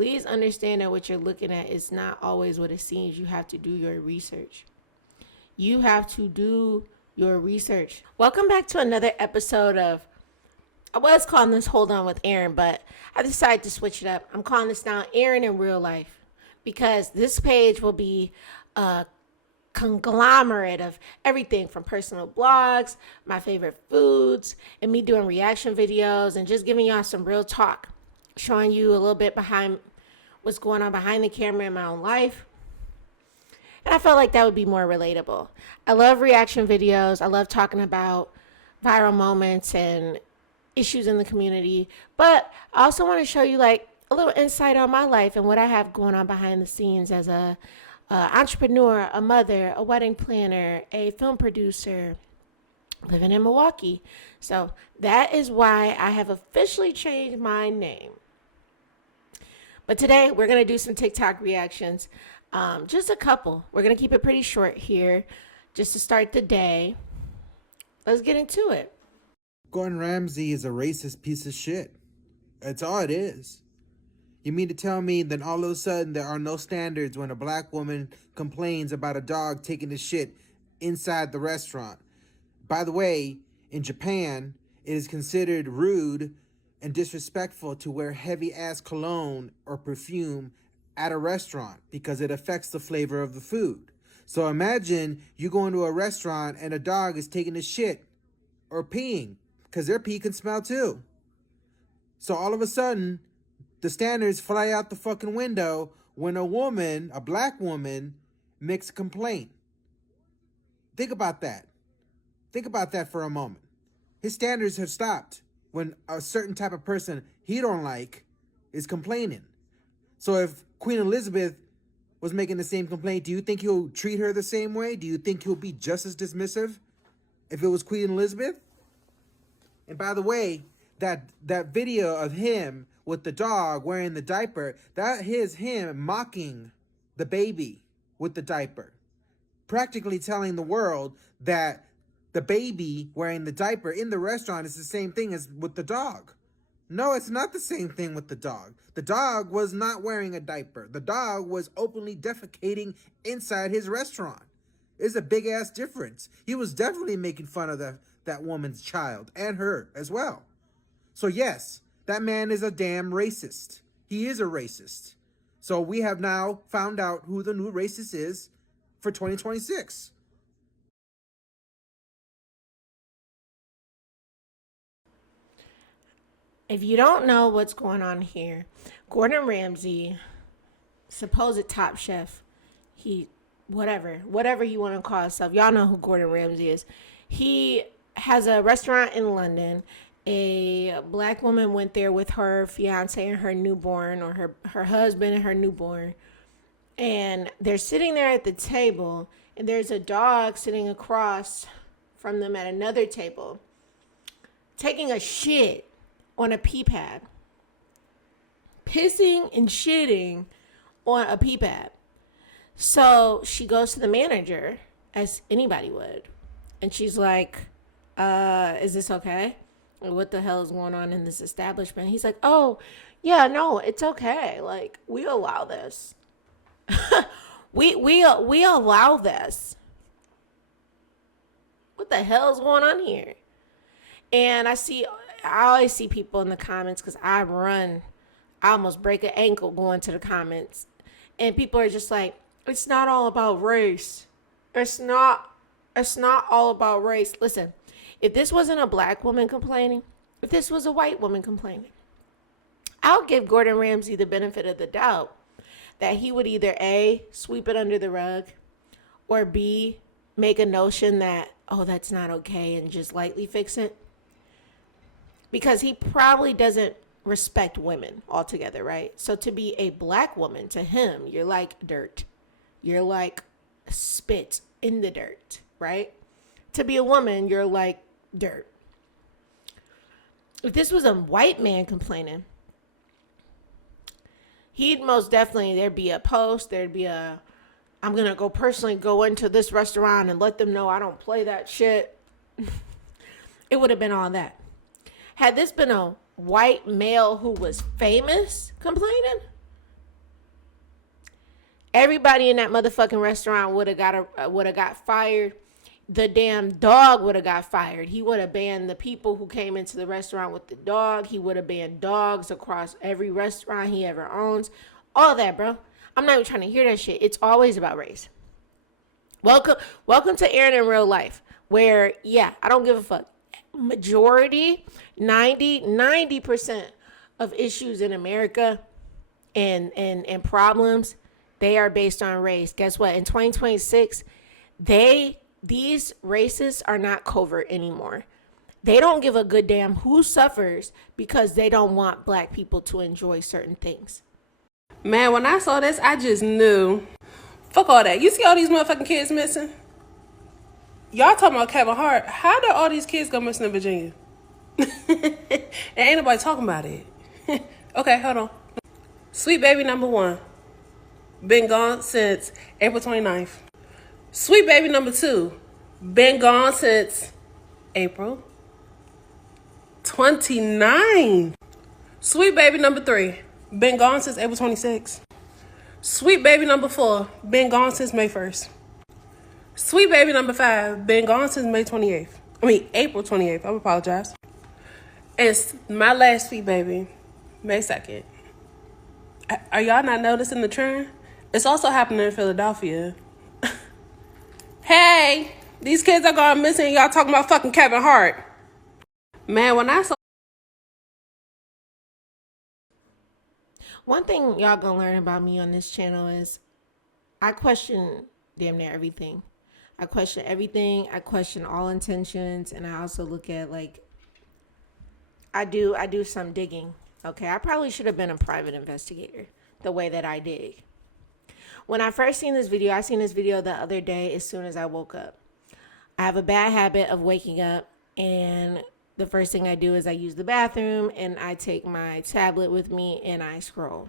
please understand that what you're looking at is not always what it seems. You have to do your research. You have to do your research. Welcome back to another episode of, I was calling this Hold On with Erin, but I decided to switch it up. I'm calling this now Erin in Real Life, because this page will be a conglomerate of everything from personal blogs, my favorite foods, and me doing reaction videos and just giving y'all some real talk, showing you a little bit behind what's going on behind the camera in my own life. And I felt like that would be more relatable. I love reaction videos. I love talking about viral moments and issues in the community, but I also want to show you like a little insight on my life and what I have going on behind the scenes as a entrepreneur, a mother, a wedding planner, a film producer, living in Milwaukee. So that is why I have officially changed my name. But today we're going to do some TikTok reactions. Just a couple. We're going to keep it pretty short here just to start the day. Let's get into it. Gordon Ramsay is a racist piece of shit. That's all it is. You mean to tell me that all of a sudden there are no standards when a black woman complains about a dog taking a shit inside the restaurant? By the way, in Japan, it is considered rude and disrespectful to wear heavy-ass cologne or perfume at a restaurant because it affects the flavor of the food. So imagine you go into a restaurant and a dog is taking a shit or peeing, because their pee can smell too. So all of a sudden, the standards fly out the fucking window when a woman, a black woman, makes a complaint. Think about that. Think about that for a moment. His standards have stopped when a certain type of person he don't like is complaining. So if Queen Elizabeth was making the same complaint, do you think he'll treat her the same way? Do you think he'll be just as dismissive if it was Queen Elizabeth? And by the way, that video of him with the dog wearing the diaper, that is him mocking the baby with the diaper. Practically telling the world that the baby wearing the diaper in the restaurant is the same thing as with the dog. No, it's not the same thing with the dog. The dog was not wearing a diaper. The dog was openly defecating inside his restaurant. It's a big ass difference. He was definitely making fun of that woman's child and her as well. So yes, that man is a damn racist. He is a racist. So we have now found out who the new racist is for 2026. If you don't know what's going on here, Gordon Ramsay, supposed top chef, whatever you want to call himself, y'all know who Gordon Ramsay is. He has a restaurant in London. A black woman went there with her fiance and her newborn, or her husband and her newborn. And they're sitting there at the table, and there's a dog sitting across from them at another table, taking a shit on a pee pad. Pissing and shitting on a pee pad. So she goes to the manager, as anybody would, and she's like, is this okay? What the hell is going on in this establishment? He's like, oh, yeah, no, it's okay. Like, we allow this. we allow this. What the hell is going on here? And I always see people in the comments, because I almost break an ankle going to the comments. And people are just like, it's not all about race. It's not all about race. Listen, if this wasn't a black woman complaining, if this was a white woman complaining, I'll give Gordon Ramsay the benefit of the doubt that he would either A, sweep it under the rug, or B, make a notion that, oh, that's not okay, and just lightly fix it. Because he probably doesn't respect women altogether, right? So to be a black woman, to him, you're like dirt. You're like spit in the dirt, right? To be a woman, you're like dirt. If this was a white man complaining, he'd most definitely, there'd be a post, I'm going to personally go into this restaurant and let them know I don't play that shit. It would have been all that. Had this been a white male who was famous complaining, Everybody in that motherfucking restaurant would have got fired. The damn dog would have got fired. He would have banned the people who came into the restaurant with the dog. He would have banned dogs across every restaurant he ever owns. All that, bro. I'm not even trying to hear that shit. It's always about race. Welcome to Erin in real life, where, yeah, I don't give a fuck. Majority, 90% of issues in America and problems, they are based on race. Guess what? In 2026, these races are not covert anymore. They don't give a good damn who suffers because they don't want black people to enjoy certain things. Man, when I saw this, I just knew. Fuck all that. You see all these motherfucking kids missing? Y'all talking about Kevin Hart. How did all these kids go missing in Virginia? And ain't nobody talking about it. Okay, hold on. Sweet baby number 1. Been gone since April 29th. Sweet baby number 2. Been gone since April 29th. Sweet baby number 3. Been gone since April 26th. Sweet baby number 4. Been gone since May 1st. Sweet baby number 5. Been gone since April 28th. I apologize. And my last sweet baby, May 2nd. Are y'all not noticing the trend? It's also happening in Philadelphia. Hey, these kids are going missing and y'all talking about fucking Kevin Hart. Man, when I saw... One thing y'all gonna learn about me on this channel is I question damn near everything. I question everything. I question all intentions. And I also look at, like, I do some digging. Okay, I probably should have been a private investigator the way that I dig. When I first seen this video, I seen this video the other day as soon as I woke up. I have a bad habit of waking up, and the first thing I do is I use the bathroom and I take my tablet with me and I scroll.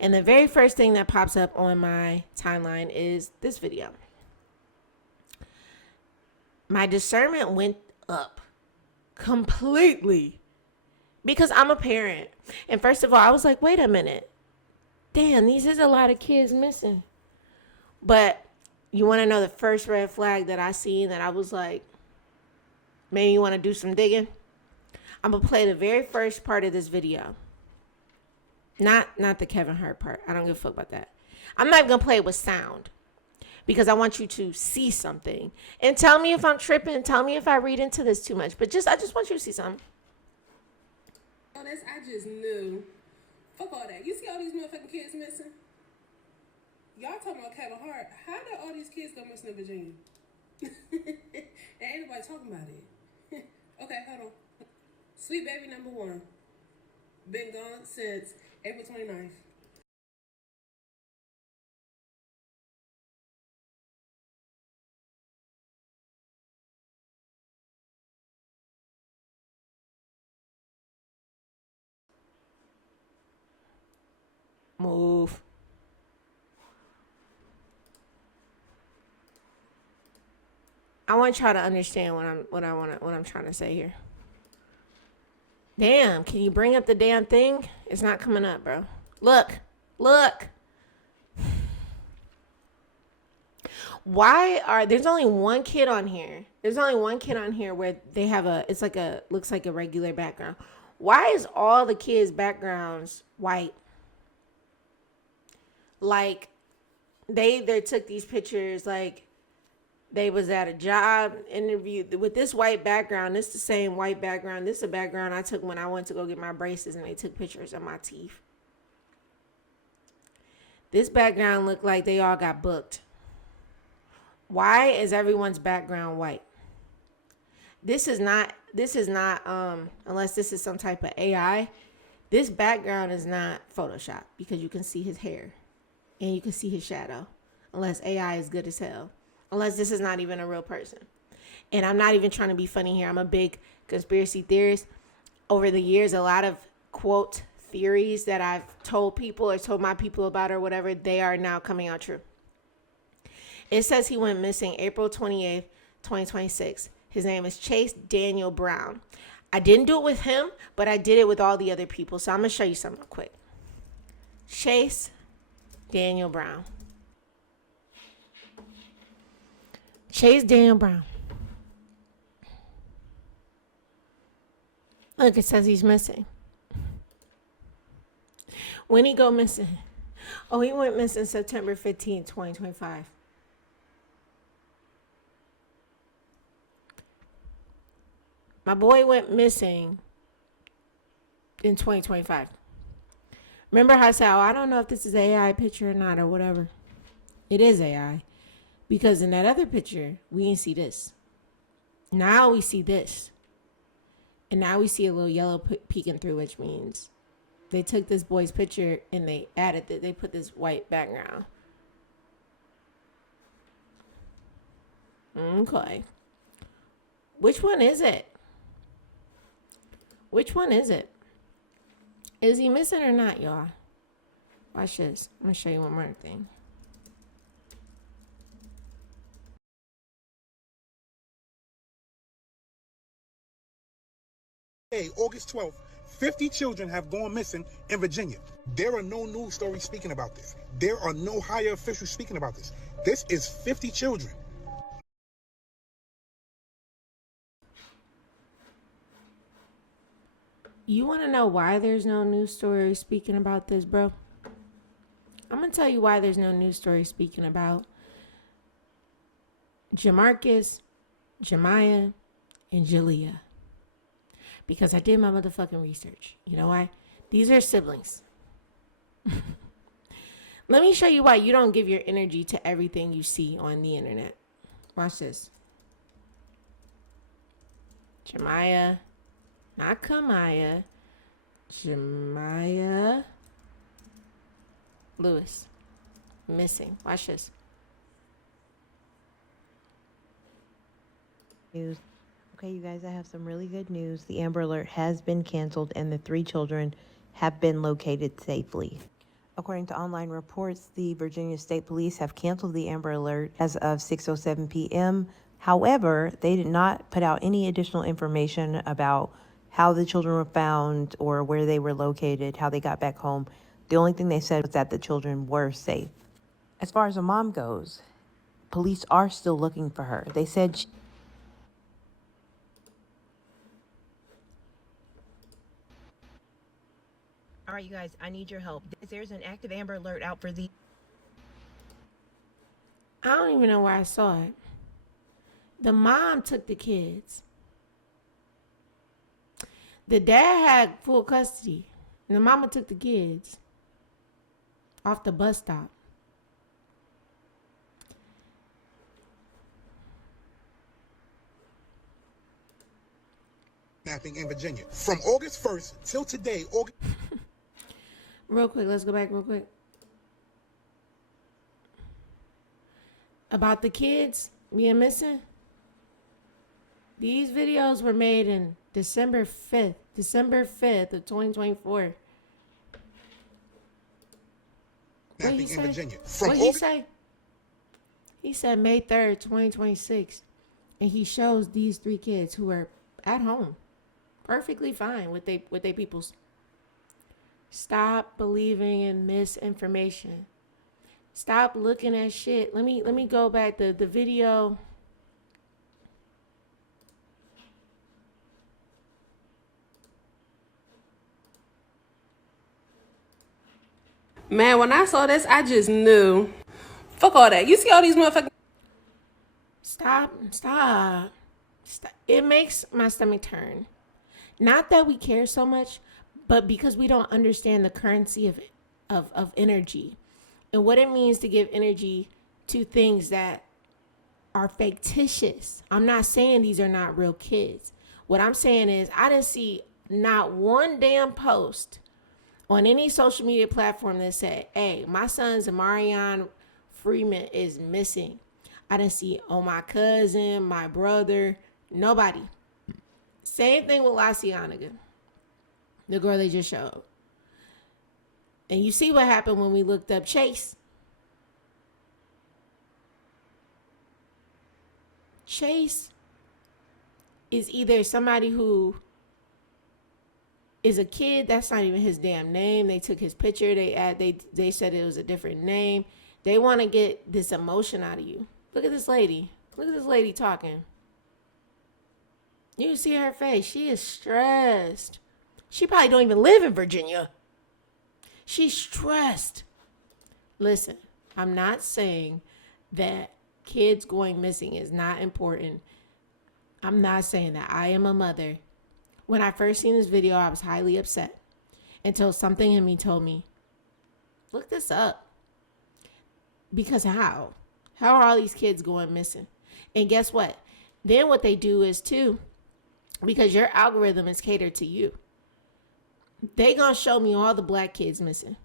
And the very first thing that pops up on my timeline is this video. My discernment went up completely because I'm a parent. And first of all, I was like, wait a minute. Damn, these is a lot of kids missing. But you want to know the first red flag that I seen that I was like, maybe you want to do some digging? I'm going to play the very first part of this video. Not the Kevin Hart part. I don't give a fuck about that. I'm not going to play it with sound because I want you to see something. And tell me if I'm tripping. Tell me if I read into this too much. But I just want you to see something. Oh, I just knew. Fuck all that. You see all these motherfucking kids missing? Y'all talking about Kevin Hart. How did all these kids go missing in Virginia? And ain't nobody talking about it. Okay, hold on. Sweet baby number 1. Been gone since April 29th. Move. I want y'all to understand what I'm trying to say here. Damn, can you bring up the damn thing? It's not coming up, bro. Look. There's only one kid on here. There's only one kid on here where they have looks like a regular background. Why is all the kids' backgrounds white? Like, they took these pictures like they was at a job interview with this white background. This the same white background. This is a background I took when I went to go get my braces and they took pictures of my teeth. This background looked like they all got booked. Why is everyone's background white? This is not unless this is some type of AI. This background is not Photoshop because you can see his hair and you can see his shadow. Unless AI is good as hell. Unless this is not even a real person. And I'm not even trying to be funny here. I'm a big conspiracy theorist. Over the years, a lot of quote theories that I've told people or told my people about or whatever, they are now coming out true. It says he went missing April 28th, 2026. His name is Chase Daniel Brown. I didn't do it with him, but I did it with all the other people. So I'm going to show you something real quick. Chase Daniel Brown. Chase Daniel Brown. Look, it says he's missing. When he go missing? Oh, he went missing September 15th, 2025. My boy went missing in 2025. Remember how I said, oh, I don't know if this is AI picture or not or whatever. It is AI. Because in that other picture, we didn't see this. Now we see this. And now we see a little yellow peeking through, which means they took this boy's picture and they added that they put this white background. Okay. Which one is it? Which one is it? Is he missing or not, y'all? Watch this. I'm going to show you one more thing. Hey, August 12th, 50 children have gone missing in Virginia. There are no news stories speaking about this. There are no higher officials speaking about this. This is 50 children. You want to know why there's no news story speaking about this, bro? I'm going to tell you why there's no news story speaking about Jamarcus, Jemiah, and Jalea. Because I did my motherfucking research. You know why? These are siblings. Let me show you why you don't give your energy to everything you see on the internet. Watch this. Jemiah, not Kamaya. Jemiah Lewis. Missing. Watch this. News. Okay, you guys, I have some really good news. The Amber Alert has been canceled and the 3 children have been located safely. According to online reports, the Virginia State Police have canceled the Amber Alert as of 6:07 p.m. However, they did not put out any additional information about how the children were found or where they were located, how they got back home. The only thing they said was that the children were safe. As far as the mom goes, police are still looking for her. They said all right, you guys, I need your help. There's an active Amber Alert out for the... I don't even know where I saw it. The mom took the kids. The dad had full custody. And the mama took the kids off the bus stop. Kidnapping in Virginia. From August 1st till today, August... Real quick, let's go back real quick. About the kids being missing. These videos were made in December 5th of 2024. What did he say? In Virginia. What did he say? He said May 3rd, 2026. And he shows these 3 kids who are at home. Perfectly fine with they peoples. Stop believing in misinformation. Stop looking at shit. Let me go back to the video. Man, when I saw this, I just knew. Fuck all that. You see all these motherfuckers? Stop. It makes my stomach turn. Not that we care so much, but because we don't understand the currency of energy and what it means to give energy to things that are fictitious. I'm not saying these are not real kids. What I'm saying is I didn't see not one damn post on any social media platform that said, hey, my son's Amarion Freeman is missing. I didn't see, oh, my cousin, my brother, nobody. Same thing with Lacianaga, the girl they just showed. And you see what happened when we looked up Chase. Chase is either somebody who is a kid, that's not even his damn name. They took his picture, they said it was a different name. They want to get this emotion out of you. Look at this lady. Look at this lady talking. You can see her face. She is stressed. She probably don't even live in Virginia. She's stressed. Listen, I'm not saying that kids going missing is not important. I'm not saying that. I am a mother. When I first seen this video, I was highly upset until something in me told me, look this up. Because how? How are all these kids going missing? And guess what? Then what they do is too, because your algorithm is catered to you, they gonna show me all the black kids missing.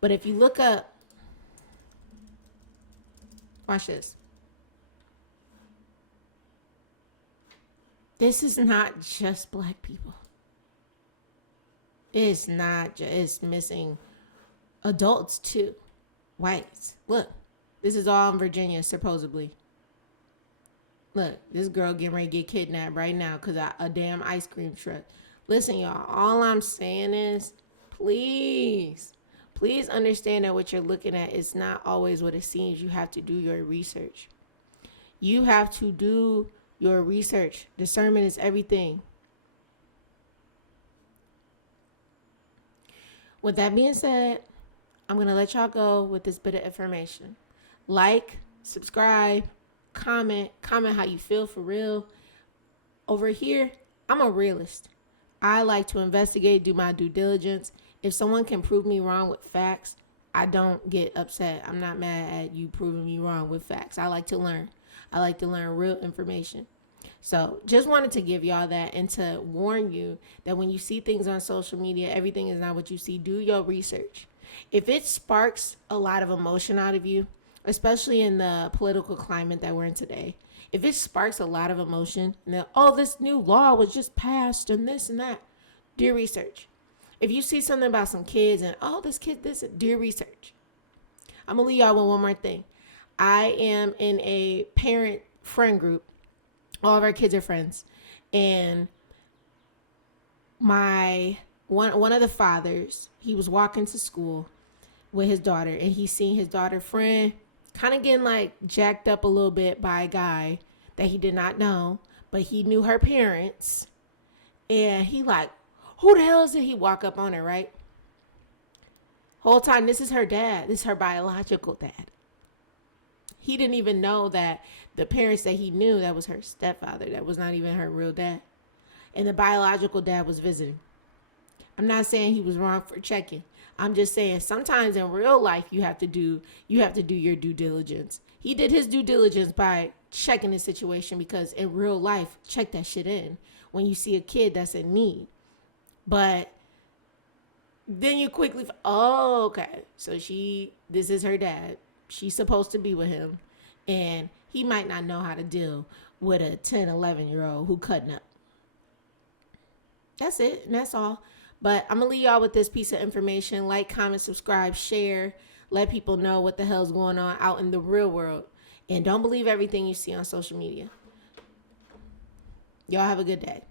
But if you look up, watch this. This is not just black people. It's not just, it's missing adults too. Whites. Look, this is all in Virginia, supposedly. Look, this girl getting ready to get kidnapped right now because a damn ice cream truck. Listen, y'all, all I'm saying is, please understand that what you're looking at is not always what it seems. You have to do your research. You have to do your research. Discernment is everything. With that being said, I'm going to let y'all go with this bit of information. Like, subscribe, comment how you feel for real. Over here, I'm a realist. I like to investigate, do my due diligence. If someone can prove me wrong with facts, I don't get upset. I'm not mad at you proving me wrong with facts. I like to learn. I like to learn real information. So just wanted to give y'all that and to warn you that when you see things on social media, everything is not what you see. Do your research. If it sparks a lot of emotion out of you, especially in the political climate that we're in today, if it sparks a lot of emotion, and then, oh, this new law was just passed and this and that, do your research. If you see something about some kids and, oh, this kid, this, do your research. I'm going to leave y'all with one more thing. I am in a parent friend group. All of our kids are friends. And one of the fathers, he was walking to school with his daughter, and he seen his daughter friend kind of getting like jacked up a little bit by a guy that he did not know, but he knew her parents. And he like, who the hell is it? He walk up on her, right? Whole time, this is her dad. This is her biological dad. He didn't even know that the parents that he knew, that was her stepfather. That was not even her real dad. And the biological dad was visiting. I'm not saying he was wrong for checking. I'm just saying sometimes in real life you have to do your due diligence. He did his due diligence by checking the situation, because in real life, check that shit in when you see a kid that's in need. But then you quickly, oh, okay. So this is her dad. She's supposed to be with him. And he might not know how to deal with a 10, 11-year-old who cutting up. That's it. And that's all. But I'm going to leave y'all with this piece of information. Like, comment, subscribe, share. Let people know what the hell's going on out in the real world. And don't believe everything you see on social media. Y'all have a good day.